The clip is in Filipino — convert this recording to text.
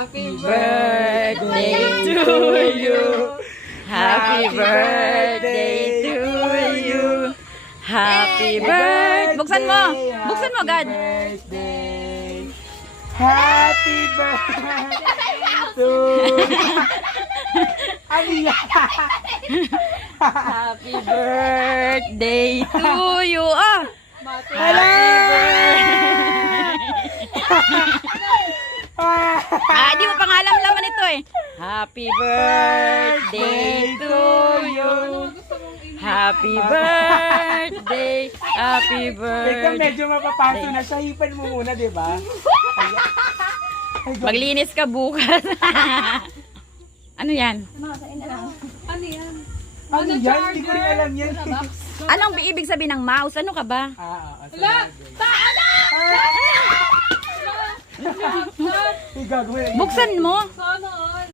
Happy birthday to you. Happy birthday to you. Happy birthday. Buksan mo. Buksan mo, God. Happy birthday to Aliyah. Happy birthday to you. Ah. Hello. Di mo pangalan naman ito eh. Happy birthday to you. Happy birthday. Happy Ikaw birthday. medyo mapapaso na siya. Hipan mo muna, di ba? Maglinis ka bukas. Ano yan? Ano yan? Ano yan? Hindi ko rin alam yan. Anong ibig sabihin ng mouse? Ano ka ba? Gagawin. Buksan mo.